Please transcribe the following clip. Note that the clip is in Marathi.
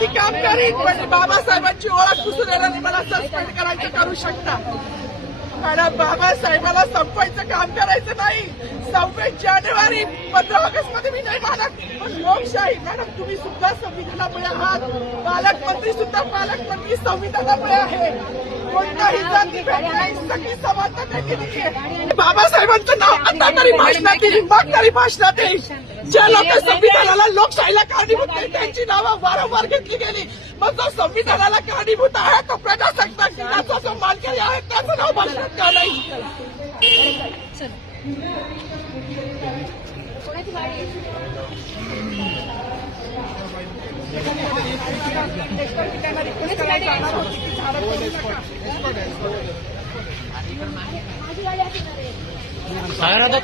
मी काम करीन पण बाबासाहेबांची ओळख पुसून येणार मला सस्पेंड करायचं करू शकता. मॅडम बाबासाहेबाला संपवायचं काम करायचं नाही. सव्वीस जानेवारी पंधरा ऑगस्टमध्ये मी नाही मानत. पण लोकशाही मॅडम तुम्ही सुद्धा संविधानामुळे आहात. पालकमंत्री सुद्धा पालकमंत्री संविधानामुळे आहे. कोणताही नाही सगळी समानता बाबासाहेबांचं नाव आता तरी भाषणात येईल मग तरी भाषणात येईल ज्या लोक संविधानाला लोकशाहीला कारणीभूत नाही त्यांची नावं वारंवार घेतली गेली. मग जो संविधानाला कारणीभूत आहे तो प्रजासत्ताक दिनाचा जो मानकरी आहे त्याचं नाव भाषणात का नाही? सागराचा